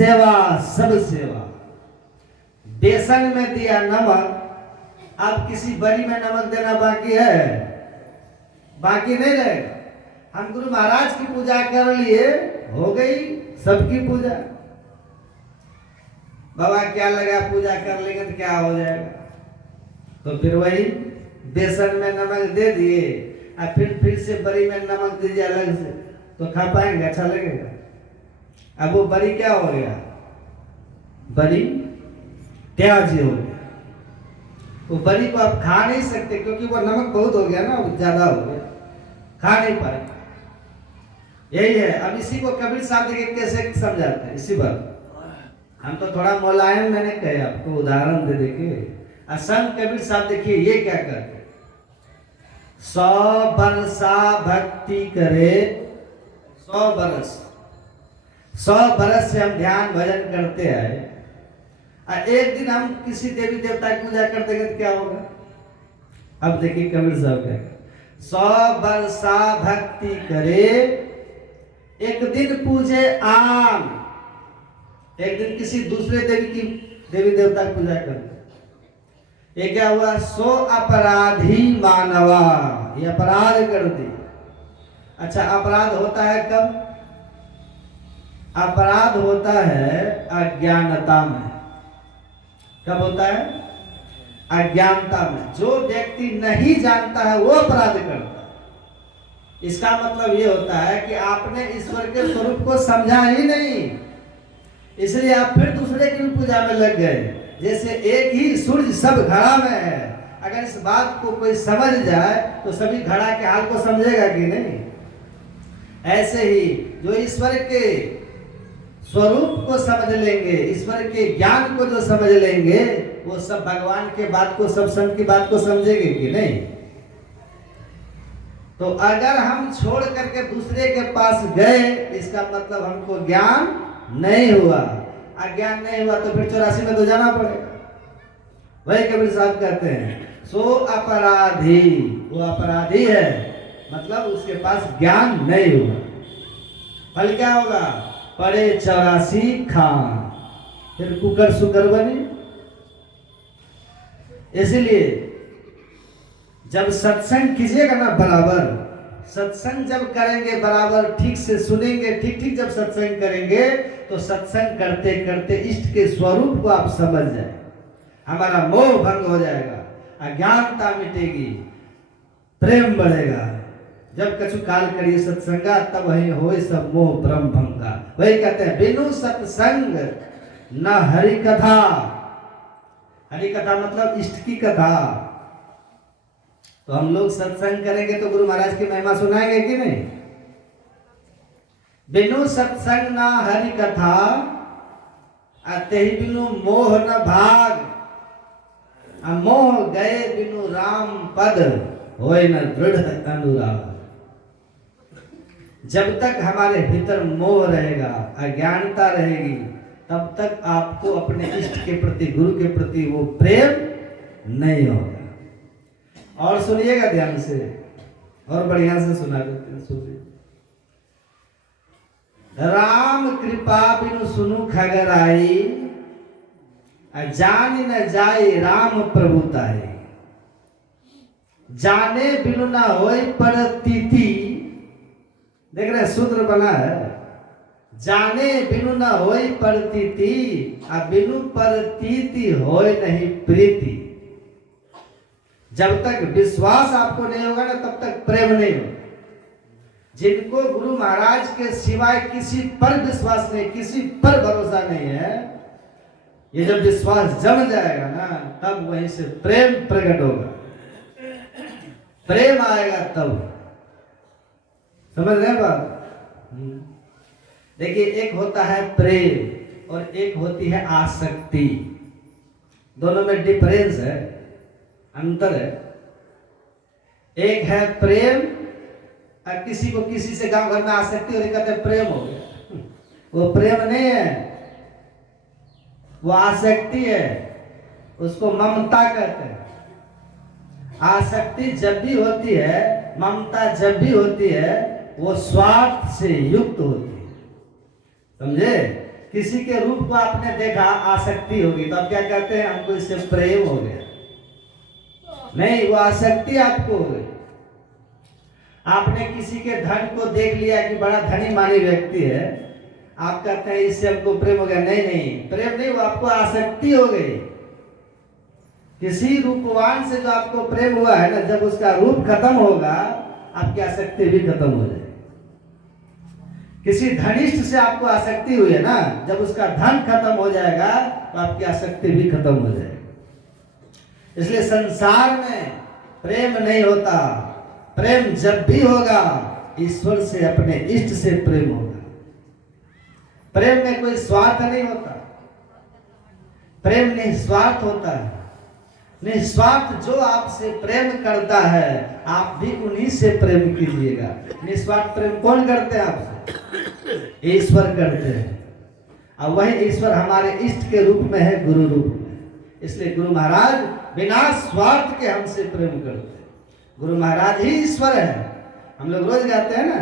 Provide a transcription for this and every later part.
सेवा सब सेवा। बेसन में दिया नमक, अब किसी बड़ी में नमक देना बाकी है? बाकी नहीं रहेगा। हम गुरु महाराज की पूजा कर लिए, हो गई सबकी पूजा। बाबा क्या लगा पूजा कर लेंगे तो क्या हो जाएगा? तो फिर वही बेसन में नमक दे दिए और फिर से बड़ी में नमक दीजिए अलग से, तो खा पाएंगे? अच्छा लगेगा? अब वो बड़ी क्या हो गया? बड़ी त्याज्य हो गया। वो बड़ी को आप खा नहीं सकते क्योंकि वो नमक बहुत हो गया ना, ज्यादा हो गया, खा नहीं पाए। यही है। अब इसी को कबीर साहब देखिए कैसे समझाते हैं। इसी बात हम तो थोड़ा मुलायम मैंने कहे आपको उदाहरण दे देके। संत कबीर साहब देखिए ये क्या करते, 100 बरसा भक्ति करे, 100 बरस, 100 बरस से हम ध्यान भजन करते आए, और एक दिन हम किसी देवी देवता की पूजा करते हैं तो क्या होगा? अब देखिए कबीर साहब क्या, 100 बरसा भक्ति करे, एक दिन पूजे आम, एक दिन किसी दूसरे देवी देवता की पूजा करते। ये क्या हुआ? 100 अपराधी मानवा, ये अपराध कर दी। अच्छा, अपराध होता है कब? अपराध होता है अज्ञानता में। कब होता है? अज्ञानता में। जो व्यक्ति नहीं जानता है वो अपराध करता है। इसका मतलब ये होता है कि आपने ईश्वर के स्वरूप को समझा ही नहीं, इसलिए आप फिर दूसरे की पूजा में लग गए। जैसे एक ही सूर्य सब घड़ा में है, अगर इस बात को कोई समझ जाए तो सभी घड़ा के हाल को समझेगा कि नहीं? ऐसे ही जो ईश्वर के स्वरूप को समझ लेंगे, ईश्वर के ज्ञान को जो समझ लेंगे, वो सब भगवान के बात को, सब संत की बात को समझेंगे कि नहीं? तो अगर हम छोड़ करके दूसरे के पास गए, इसका मतलब हमको ज्ञान नहीं हुआ। अज्ञान नहीं हुआ तो फिर 84 में तो जाना पड़ेगा। वही कबीर साहब कहते हैं, 100 अपराधी, वो अपराधी है, मतलब उसके पास ज्ञान नहीं हुआ। फल क्या होगा? पड़े 84 खान, फिर कुकर सुकर बने। इसीलिए जब सत्संग कीजिएगा ना बराबर, सत्संग जब करेंगे बराबर, ठीक से सुनेंगे, ठीक जब सत्संग करेंगे तो सत्संग करते करते इष्ट के स्वरूप को आप समझ जाए, हमारा मोह भंग हो जाएगा, अज्ञानता मिटेगी, प्रेम बढ़ेगा। जब कछु काल करिए सत्संगा, तब वही हो सब मोह भ्रम भंगा। वही कहते हैं, बिनु सत्संग न हरि कथा। हरि कथा मतलब इष्ट की कथा। तो हम लोग सत्संग करेंगे तो गुरु महाराज की महिमा सुनाएंगे कि नहीं? बिनु सत्संग ना हरि कथा, अतहि बिनु मोह न भाग। मोह गए बिनु राम पद, होय न दृढ़ अनुराग। जब तक हमारे भीतर मोह रहेगा, अज्ञानता रहेगी, तब तक आपको अपने इष्ट के प्रति, गुरु के प्रति वो प्रेम नहीं होगा। और सुनिएगा ध्यान से, और बढ़िया से सुना देते हैं, सुनिए। राम कृपा बिनु सुनु खगराई, जान न जाए राम प्रभुताई। जाने बिनु न होय परतीति, देख रहे सूत्र बना है, जाने बिनु न होय परतीति, बिनु परतीति होय नहीं प्रीति। जब तक विश्वास आपको नहीं होगा ना, तब तक प्रेम नहीं होगा। जिनको गुरु महाराज के सिवाय किसी पर विश्वास नहीं, किसी पर भरोसा नहीं है, ये जब विश्वास जम जाएगा ना, तब वहीं से प्रेम प्रकट होगा, प्रेम आएगा तब। समझ रहे हैं बात? देखिए, एक होता है प्रेम और एक होती है आसक्ति। दोनों में डिफरेंस है, अंतर है। एक है प्रेम, और किसी को किसी से गांव घर में आसक्ति और कहते हैं प्रेम हो गया। वो प्रेम नहीं है, वो आसक्ति है, उसको ममता कहते हैं। आसक्ति जब भी होती है, ममता जब भी होती है, वो स्वार्थ से युक्त होती है। समझे? किसी के रूप को आपने देखा, आसक्ति होगी, तो आप क्या कहते हैं? हमको इससे प्रेम हो गया। नहीं, वो आसक्ति आपको हो गई। आपने किसी के धन को देख लिया कि बड़ा धनी मानी व्यक्ति है, आप कहते हैं इससे हमको प्रेम हो गया। नहीं नहीं, प्रेम नहीं, वो आपको आसक्ति हो गई। किसी रूपवान से जो आपको प्रेम हुआ है ना, जब उसका रूप खत्म होगा, आपकी आसक्ति भी खत्म हो जाएगी। किसी धनिष्ठ से आपको आसक्ति हुई है ना, जब उसका धन खत्म हो जाएगा तो आपकी आसक्ति भी खत्म हो जाएगी। इसलिए संसार में प्रेम नहीं होता। प्रेम जब भी होगा, ईश्वर से, अपने इष्ट से प्रेम होगा। प्रेम में कोई स्वार्थ नहीं होता। प्रेम निस्वार्थ होता है। निस्वार्थ जो आपसे प्रेम करता है, आप भी उन्हीं से प्रेम कीजिएगा। निस्वार्थ प्रेम कौन करते हैं आपसे? ईश्वर करते हैं। और वही ईश्वर हमारे इष्ट के रूप में है, गुरु रूप में। इसलिए गुरु महाराज बिना स्वार्थ के हमसे प्रेम करते हैं। गुरु महाराज ही ईश्वर है। हम लोग रोज गाते हैं ना,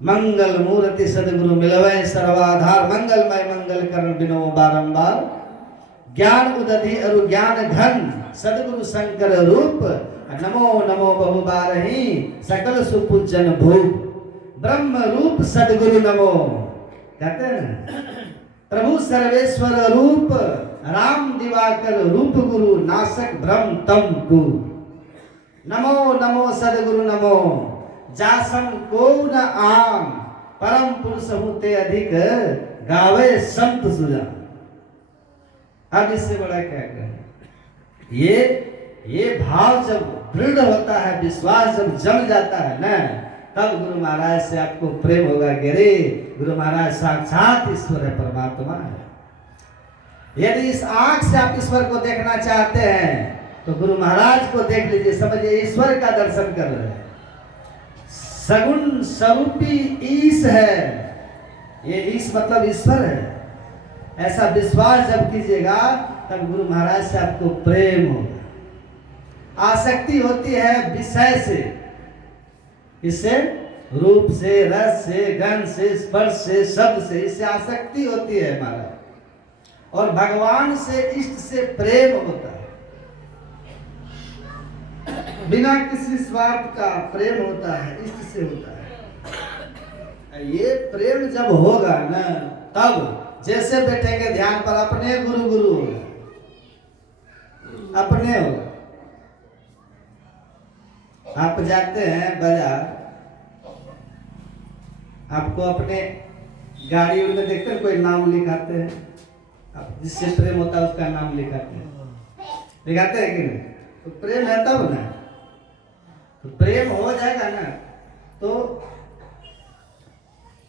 मंगल मूर्ति सदगुरु मिलवै सर्वाधार, मंगलमय मंगल करण बिनो बारंबार, ज्ञान उदधि अरु ज्ञान घन सदगुरु शंकर रूप, नमो नमो बहुबारहि सकल सुपूजन भूप, ब्रह्म रूप सदगुरु नमो। कहते हैं ना, प्रभु सर्वेश्वर रूप, राम दिवाकर रूप गुरु, नासक भ्रम तम गु। नमो नमो सदगुरु नमो, जासन को न आम, परम पुरुष होते अधिक, गावे संत सुजान। अब इससे बड़ा क्या कहें? ये भाव जब दृढ़ होता है, विश्वास जब जम जाता है ना, तब गुरु महाराज से आपको प्रेम होगा कि अरे गुरु महाराज साक्षात ईश्वर है, परमात्मा है। यदि इस आंख से आप ईश्वर को देखना चाहते हैं तो गुरु महाराज को देख लीजिए, समझिए ईश्वर का दर्शन कर रहे हैं। सगुण स्वरूपी ईश है, ये ईश मतलब ईश्वर है। ऐसा विश्वास जब कीजिएगा, तब गुरु महाराज से आपको प्रेम होगा। आसक्ति होती है विषय से, इससे रूप से, रस से, गंध से, स्पर्श से, शब्द से, इससे आसक्ति होती है हमारा। और भगवान से, इष्ट से प्रेम होता है, बिना किसी स्वार्थ का प्रेम होता है, इष्ट से होता है। ये प्रेम जब होगा ना, तब जैसे बैठेंगे ध्यान पर, अपने गुरु गुरु होगा, अपने होगा। आप जाते हैं बाजार, आपको अपने गाड़ी में देखते हैं कोई नाम लिखाते हैं, आप जिससे प्रेम होता है उसका नाम लिखाते हैं, लिखाते हैं कि नहीं? तो प्रेम है तब ना, तो प्रेम हो जाएगा ना, तो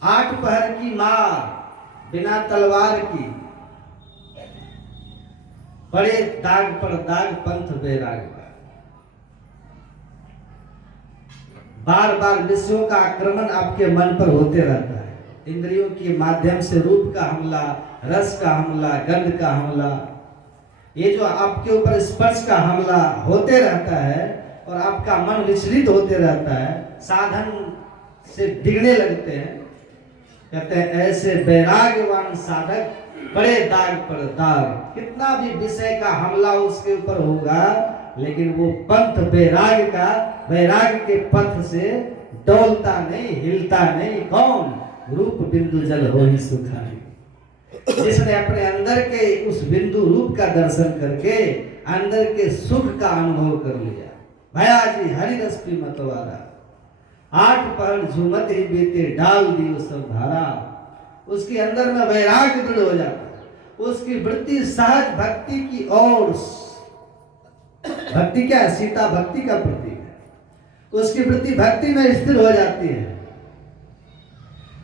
8 पहर की मार बिना तलवार की, बड़े दाग पर दाग पंथ बैराग। बार बार विषयों का आक्रमण आपके मन पर होते रहता है। इंद्रियों के माध्यम से रूप का हमला, रस का हमला, गंध का हमला, ये जो आपके ऊपर स्पर्श का हमला होते रहता है और आपका मन विचलित होते रहता है, साधन से डिगने लगते हैं। कहते हैं ऐसे वैराग्यवान साधक बड़े दाग पर दाग। कितना भी विषय का हमला उसके ऊपर होगा, लेकिन वो पंथ वैराग्य का, वैराग्य के पथ से डोलता नहीं, हिलता नहीं। कौन? रूप बिंदु जल हो ही सुखाई, जिसने अपने अंदर के उस बिंदु रूप का दर्शन करके अंदर के सुख का अनुभव कर लिया। भया जी हरि रस पी मतवारा, 8 पहर झूमत ही बीते, डाल दी उस सब धारा। उसके अंदर में वैराग्य दृढ़ हो जाता है, उसकी वृत्ति सहज भक्ति की ओर। भक्ति क्या है? सीता भक्ति का प्रतीक है। उसकी वृत्ति भक्ति में स्थिर हो जाती है।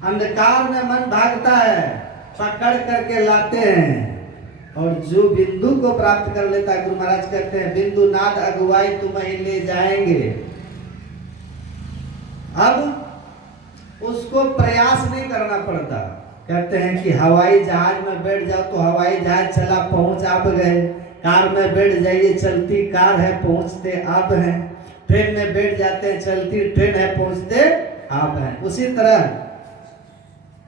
अंधकार में मन भागता है, पकड़ करके लाते हैं, और जो बिंदु को प्राप्त कर लेता है, गुरु महाराज कहते हैं बिंदु नाद अगुवाई तुम्हें ले जाएंगे। अब उसको प्रयास नहीं करना पड़ता। कहते हैं कि हवाई जहाज में बैठ जाओ तो हवाई जहाज चला, पहुंच आप गए। कार में बैठ जाइए, चलती कार है, पहुंचते आप हैं। ट्रेन में बैठ जाते हैं, चलती ट्रेन है, पहुंचते आप हैं। उसी तरह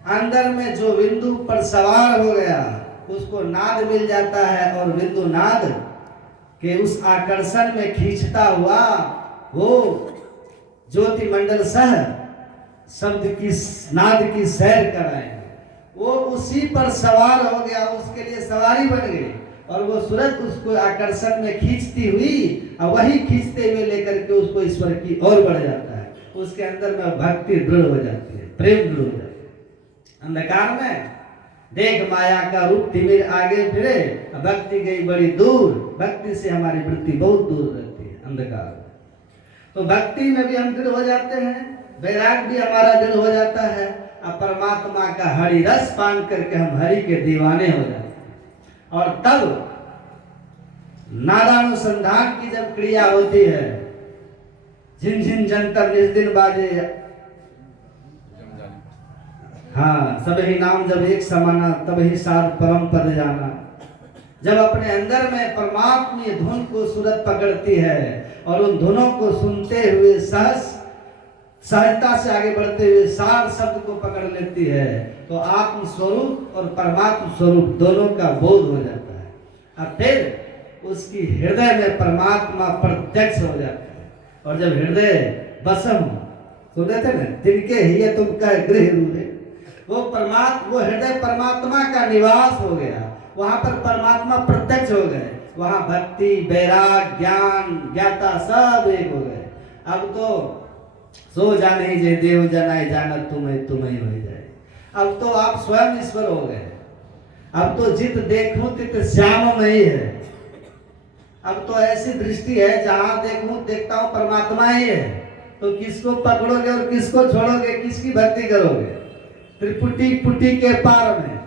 अंदर में जो बिंदु पर सवार हो गया उसको नाद मिल जाता है, और बिंदु नाद के उस आकर्षण में खींचता हुआ वो ज्योति मंडल सह शब्द की नाद की सैर कराएंगे। वो उसी पर सवार हो गया, उसके लिए सवारी बन गई, और वो सूरत उसको आकर्षण में खींचती हुई, और वही खींचते हुए लेकर के उसको ईश्वर की ओर बढ़ जाता है। उसके अंदर में भक्ति दृढ़ हो जाती है, प्रेम दृढ़ हो जाती है। अंधकार में देख माया का रूप तिमिर आगे फिरे, भक्ति गई बड़ी दूर, भक्ति से हमारी वृत्ति बहुत दूर रहती है अंधकार। तो भक्ति में भी हम दृढ़ हो जाते हैं, वैराग भी हमारा दृढ़ हो जाता है, और परमात्मा का हरि रस पान करके हम हरि के दीवाने हो जाते हैं। और तब नादानुसंधान की जब क्रिया होती है, झिन जंतर निज दिन बाजे, हाँ सभी नाम जब एक समाना, तब ही साध परम पद जाना। जब अपने अंदर में परमात्मा धुन को सूरत पकड़ती है और उन धुनों को सुनते हुए सहजता से आगे बढ़ते हुए सार शब्द को पकड़ लेती है, तो आत्म स्वरूप और परमात्म स्वरूप दोनों का बोध हो जाता है। अब फिर उसकी हृदय में परमात्मा प्रत्यक्ष हो जाता है। और जब हृदय बसम सुनते थे ना, तिनके ही तुम कह गृह रूढ़े, वो हृदय परमात्मा का निवास हो गया, वहां पर परमात्मा प्रत्यक्ष हो गए, वहां भक्ति वैराग ज्ञान ज्ञाता सब एक हो गए। अब तो सो जाने जे देव जनाए जानत तुम्हें तुम्हें हो जाए। अब तो आप स्वयं ईश्वर हो गए। अब तो जित देखूं तित श्याम में ही है। अब तो ऐसी दृष्टि है जहां देखूं देखता हूं परमात्मा ही है। तो किसको पकड़ोगे और किसको छोड़ोगे, किसकी भक्ति करोगे? त्रिपुटी कुटी के पार में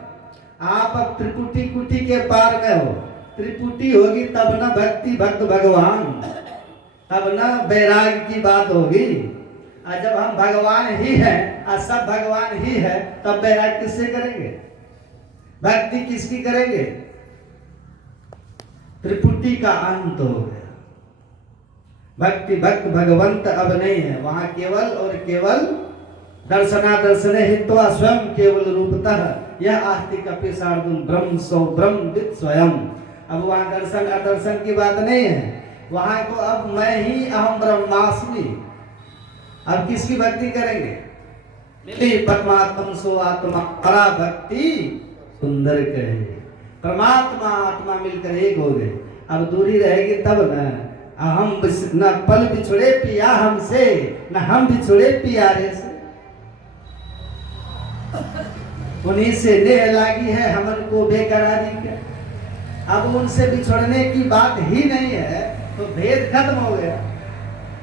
आप अब त्रिपुटी कुटी के पार में हो। त्रिपुटी होगी तब न भक्ति भक्त भगवान, तब न वैराग की बात होगी। और जब हम भगवान ही हैं और सब भगवान ही है, तब वैराग किससे करेंगे, भक्ति किसकी करेंगे? त्रिपुटी का अंत हो गया। भक्ति भक्त भगवंत अब नहीं है, वहां केवल और केवल दर्शना दर्शने हित्वा स्वयं केवल रूपतः यह आस्तिक अपिसार्दुम ब्रह्म सो ब्रह्म विद स्वयं। अब वहां दर्शन अदर्शन की बात नहीं है, वहां तो अब मैं ही अहम ब्रह्मास्मि। अब किसकी भक्ति करेंगे? मिली परमात्म सो आत्मा परा भक्ति सुंदर कहे। परमात्मा आत्मा मिलकर एक हो गए। अब दूरी रहेगी तब न हम न पल बिछुड़े पिया हमसे, न हम बिछुड़े पियारे से। उन्हीं से नेह लागी है हमन को बेकरारी के। अब उनसे बिछड़ने की बात ही नहीं है, तो भेद खत्म हो गया।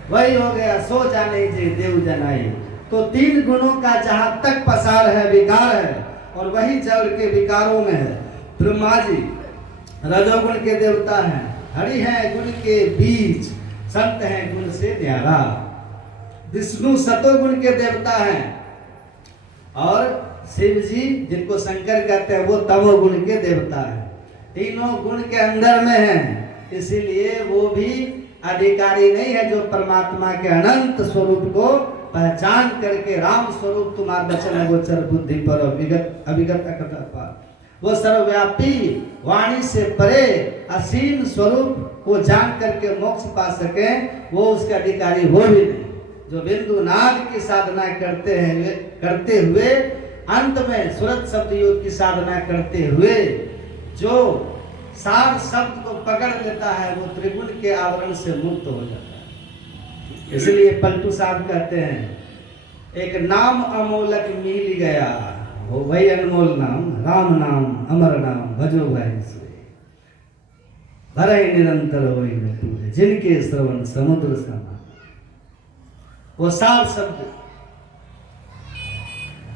वही हो गया सो जाने जे देव जनाई। तो तीन गुणों का जहां तक पसार है विकार है, और वही जड़ के विकारों में है। ब्रह्मा जी रजोगुण के देवता हैं, हरि हैं गुण के बीच, संत हैं गुण से न्यारा। विष्णु सतोगुण के देवता हैं, और शिव जी जिनको शंकर कहते हैं वो तमोगुण के देवता हैं। तीनों गुण के अंदर में हैं, इसीलिए वो भी अधिकारी नहीं है जो परमात्मा के अनंत स्वरूप को पहचान करके राम स्वरूप तुम्हारा वचन गोचर बुद्धि पर अभिगत अकथा पार। वो सर्वव्यापी वाणी से परे असीम स्वरूप को जान करके मोक्ष पा सके, वो उसके अधिकारी हो भी नहीं। जो बिंदु नाद की साधना करते हुए अंत में सूरत शब्द योग की साधना करते हुए जो सार शब्द को पकड़ लेता है, वो त्रिगुण के आवरण से मुक्त हो जाता है। इसलिए पलटू साहब कहते हैं, एक नाम अमोलक मिल गया, वो वही अनमोल नाम, राम नाम अमर नाम भजो भाई से, भरे निरंतर वही न टूटे, जिनके श्रवण समुद्र समान। वो सार शब्द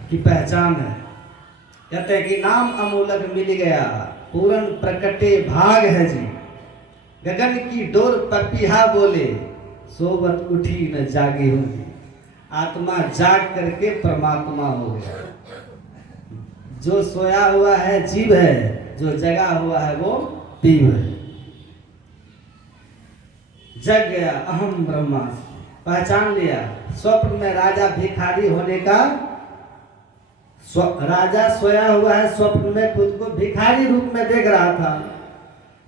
की पहचान है। कहते हैं कि नाम अमोलक मिल गया, पूरन प्रकटे भाग है जी। गगन की डोर पपिहा बोले, सोबत उठी न जागी होगी। आत्मा जाग करके परमात्मा हो गया। जो सोया हुआ है जीव है, जो जगा हुआ है वो पीव है। जग गया अहम ब्रह्मास्मि, पहचान लिया। स्वप्न में राजा भिखारी होने का राजा सोया हुआ है, स्वप्न में खुद को भिखारी रूप में देख रहा था,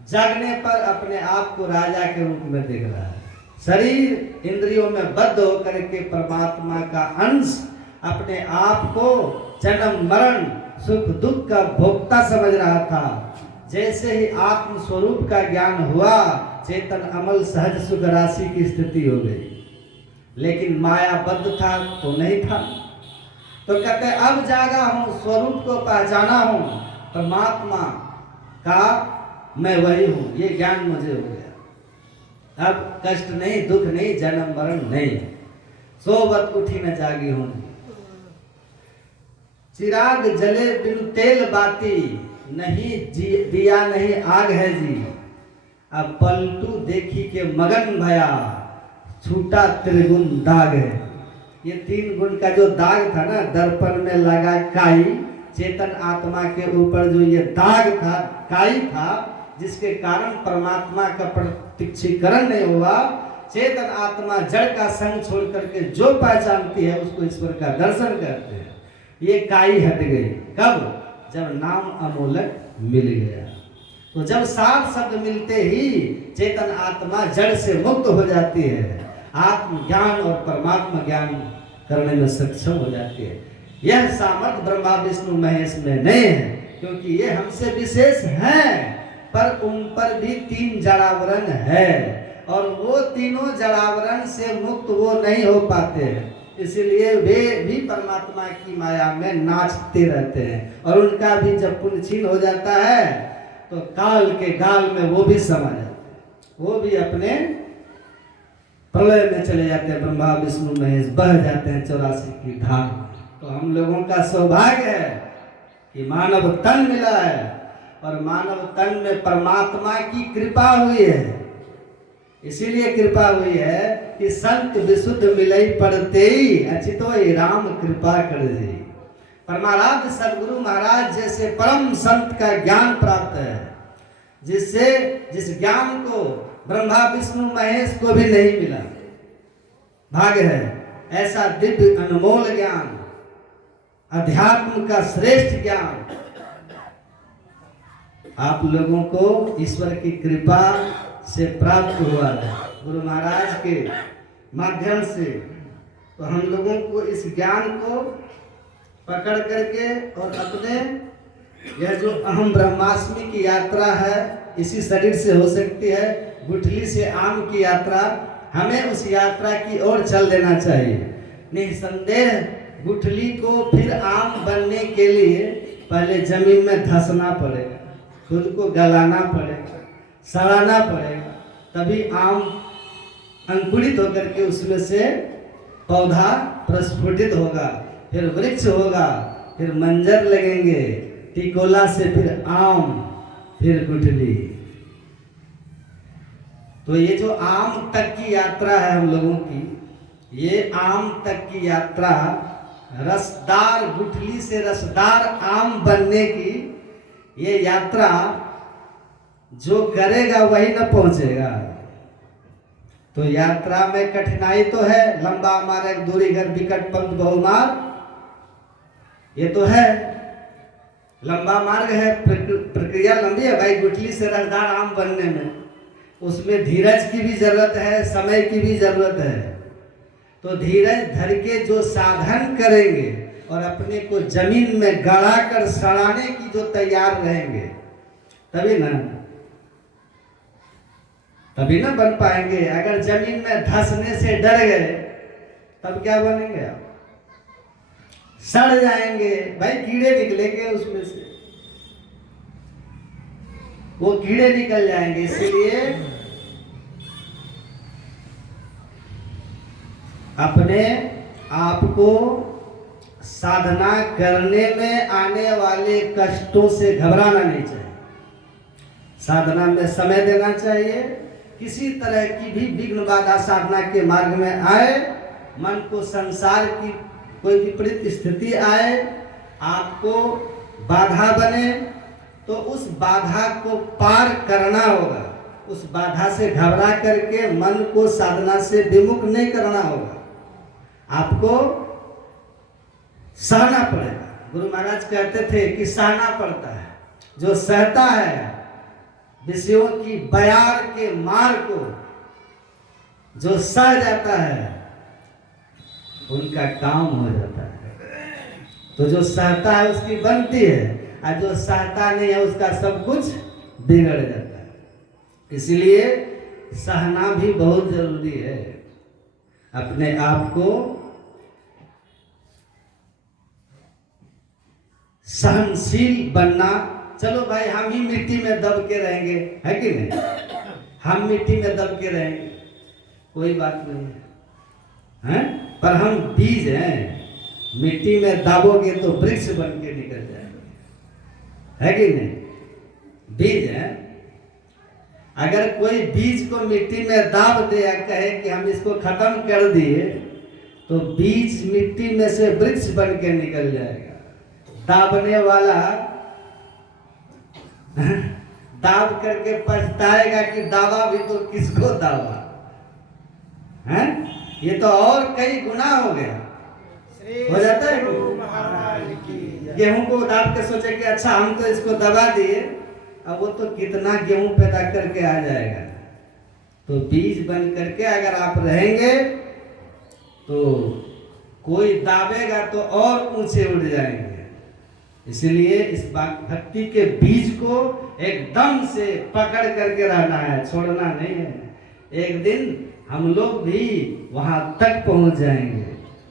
जागने पर अपने आप को राजा के रूप में देख रहा है। शरीर इंद्रियों में बद्ध होकर के परमात्मा का अंश अपने आप को जन्म मरण सुख दुख का भोक्ता समझ रहा था। जैसे ही आत्म स्वरूप का ज्ञान हुआ, चेतन अमल सहज सुख राशि की स्थिति हो गई। लेकिन माया बद्ध था तो नहीं था। तो कहते अब जागा हूं, स्वरूप को पहचाना हूं, परमात्मा का मैं वही हूं, ये ज्ञान मुझे हो गया। अब कष्ट नहीं, दुख नहीं, जन्म मरण नहीं, सोवत उठी न जागी हूं। चिराग जले बिनु तेल बाती, नहीं दिया नहीं आग है जी। अब पलटू देखी के मगन भया, छूटा त्रिगुण दाग है। ये 3 गुण का जो दाग था ना, दर्पण में लगा काई, चेतन आत्मा के ऊपर जो ये दाग था, काई था, जिसके कारण परमात्मा का प्रत्यक्षीकरण नहीं हुआ। चेतन आत्मा जड़ का संग छोड़ करके जो पहचानती है उसको ईश्वर का दर्शन करते हैं। ये काई हट गई कब? जब नाम अमोलक मिल गया। तो जब 7 शब्द मिलते ही चेतन आत्मा जड़ से मुक्त हो जाती है, आत्म ज्ञान और परमात्मा ज्ञान करने में सक्षम हो जाती है। यह सामर्थ्य ब्रह्मा विष्णु महेश में नहीं है, क्योंकि ये हमसे विशेष हैं, पर उन पर भी 3 जड़ावरण है, और वो तीनों जड़ावरण से मुक्त वो नहीं हो पाते हैं। इसलिए वे भी परमात्मा की माया में नाचते रहते हैं, और उनका भी जब पुण्य छीन हो जाता है तो काल के गाल में वो भी समा जाते हैं, वो भी अपने प्रलय में चले जाते हैं। ब्रह्मा विष्णु महेश बह जाते हैं 84 की धार। तो हम लोगों का सौभाग्य है कि मानव तन मिला है, और मानव तन में परमात्मा की कृपा हुई है। इसीलिए कृपा हुई है कि संत विशुद्ध मिलई पड़ते ही अचितो ही राम कृपा कर दे। परमाराध्य सदगुरु महाराज जैसे परम संत का ज्ञान प्राप्त है, जिस ज्ञान को ब्रह्मा विष्णु महेश को भी नहीं मिला। भाग्य है ऐसा दिव्य अनमोल ज्ञान, अध्यात्म का श्रेष्ठ ज्ञान आप लोगों को ईश्वर की कृपा से प्राप्त हुआ है, गुरु महाराज के माध्यम से। तो हम लोगों को इस ज्ञान को पकड़ करके और अपने यह जो अहम ब्रह्मास्मि की यात्रा है, इसी शरीर से हो सकती है, गुठली से आम की यात्रा, हमें उस यात्रा की ओर चल देना चाहिए। निसंदेह गुठली को फिर आम बनने के लिए पहले जमीन में धंसना पड़ेगा, खुद को गलाना पड़ेगा, सड़ाना पड़ेगा, तभी आम अंकुरित होकर के उसमें से पौधा प्रस्फुटित होगा, फिर वृक्ष होगा, फिर मंजर लगेंगे, टिकोला से फिर आम, फिर गुठली। तो ये जो आम तक की यात्रा है हम लोगों की, ये आम तक की यात्रा, रसदार गुठली से रसदार आम बनने की ये यात्रा जो करेगा वही न पहुंचेगा। तो यात्रा में कठिनाई तो है, लंबा मार्ग दूरी घर विकट पंथ बहुमार, ये तो है, लंबा मार्ग है, प्रक्रिया लंबी है भाई गुठली से रसदार आम बनने में। उसमें धीरज की भी जरूरत है, समय की भी जरूरत है। तो धीरज धर के जो साधन करेंगे और अपने को जमीन में गड़ा कर सड़ाने की जो तैयार रहेंगे, तभी ना बन पाएंगे। अगर जमीन में धंसने से डर गए तब क्या बनेंगे आप? सड़ जाएंगे भाई, कीड़े निकलेंगे उसमें से, वो कीड़े निकल जाएंगे। इसलिए अपने आप को साधना करने में आने वाले कष्टों से घबराना नहीं चाहिए। साधना में समय देना चाहिए। किसी तरह की भी विघ्न बाधा साधना के मार्ग में आए, मन को संसार की कोई विपरीत स्थिति आए, आपको बाधा बने, तो उस बाधा को पार करना होगा। उस बाधा से घबरा करके मन को साधना से विमुख नहीं करना होगा, आपको सहना पड़ेगा। गुरु महाराज कहते थे कि सहना पड़ता है। जो सहता है विषयों की बयार के मार को, जो सह जाता है उनका काम हो जाता है। तो जो सहता है उसकी बनती है, और जो सहता नहीं है उसका सब कुछ बिगड़ जाता है। इसलिए सहना भी बहुत जरूरी है। अपने आप को सहनशील बनना। चलो भाई हम ही मिट्टी में दब के रहेंगे, है कि नहीं? हम मिट्टी में दब के रहेंगे, कोई बात नहीं है, हैं? पर हम बीज हैं, मिट्टी में दाबोगे तो वृक्ष बन के निकल जाएंगे, है कि नहीं? बीज है। अगर कोई बीज को मिट्टी में दाब दे या कहे कि हम इसको खत्म कर दिए, तो बीज मिट्टी में से वृक्ष बन के निकल जाएगा। दाबने वाला दाब करके पछताएगा कि दावा भी तो किसको दावा, हैं? ये तो और कई गुना हो गया, हो जाता है। गेहूं को दाब के सोचे कि अच्छा हम तो इसको दबा दिए, अब वो तो कितना गेहूं पैदा करके आ जाएगा। तो बीज बन करके अगर आप रहेंगे तो कोई दाबेगा तो और ऊंचे उड़ जाएंगे। इसलिए इस भक्ति के बीज को एकदम से पकड़ करके रहना है, छोड़ना नहीं है। एक दिन हम लोग भी वहां तक पहुंच जाएंगे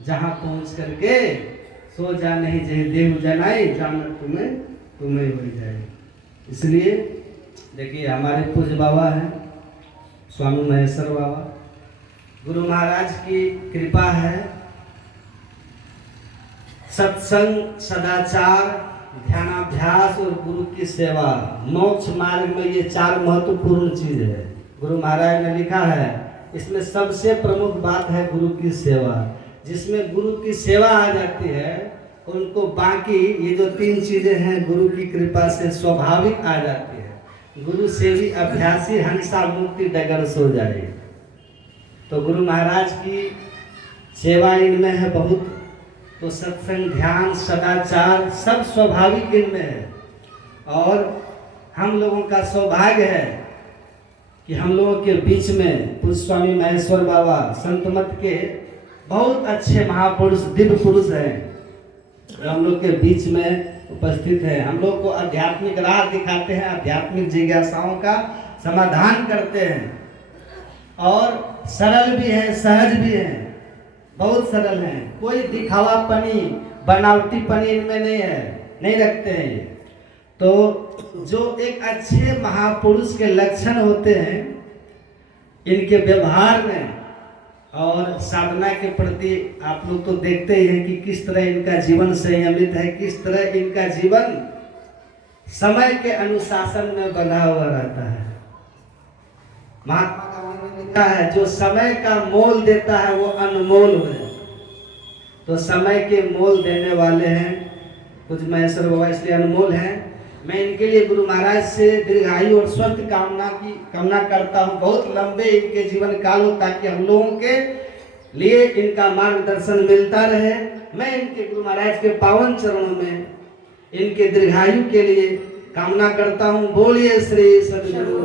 जहां पहुंच करके सो जा नहीं जय देव जनाई जाना तुम्हें तुम्हें हो जाए। इसलिए देखिए हमारे पूज्य बाबा हैं स्वामी महेश्वर बाबा, गुरु महाराज की कृपा है। सत्संग, सदाचार, ध्यानाभ्यास और गुरु की सेवा, मोक्ष मार्ग में ये चार महत्वपूर्ण चीज है। गुरु महाराज ने लिखा है इसमें सबसे प्रमुख बात है गुरु की सेवा। जिसमें गुरु की सेवा आ जाती है उनको बाकी ये जो तीन चीजें हैं गुरु की कृपा से स्वाभाविक आ जाती है। गुरु सेवी अभ्यासी हंसा मुक्ति डगर सो जाए। तो गुरु महाराज की सेवा इनमें है बहुत। तो सत्संग, ध्यान, सदाचार सब स्वाभाविक इनमें है। और हम लोगों का सौभाग्य है कि हम लोगों के बीच में पूज्य स्वामी महेश्वर बाबा संत मत के बहुत अच्छे महापुरुष, दिव्य पुरुष हैं, हम लोग के बीच में उपस्थित है। हम लोग को आध्यात्मिक राह दिखाते हैं, आध्यात्मिक जिज्ञासाओं का समाधान करते हैं, और सरल भी हैं, सहज भी हैं, बहुत सरल हैं। कोई दिखावापनी, बनावटीपनी इनमें नहीं है, नहीं रखते हैं ये। तो जो एक अच्छे महापुरुष के लक्षण होते हैं इनके व्यवहार में और साधना के प्रति, आप लोग तो देखते ही हैं कि किस तरह इनका जीवन संयमित है, किस तरह इनका जीवन समय के अनुशासन में बंधा हुआ रहता है। महात्मा गांधी ने लिखा है जो समय का मोल देता है वो अनमोल हो जाता है। तो समय के मोल देने वाले हैं कुछ महेश्वर बाबा, इसलिए अनमोल हैं। मैं इनके लिए गुरु महाराज से दीर्घायु और स्वस्थ कामना करता हूँ। बहुत लंबे इनके जीवन काल हो ताकि हम लोगों के लिए इनका मार्गदर्शन मिलता रहे। मैं इनके गुरु महाराज के पावन चरणों में इनके दीर्घायु के लिए कामना करता हूँ। बोलिए श्री सद्गुरु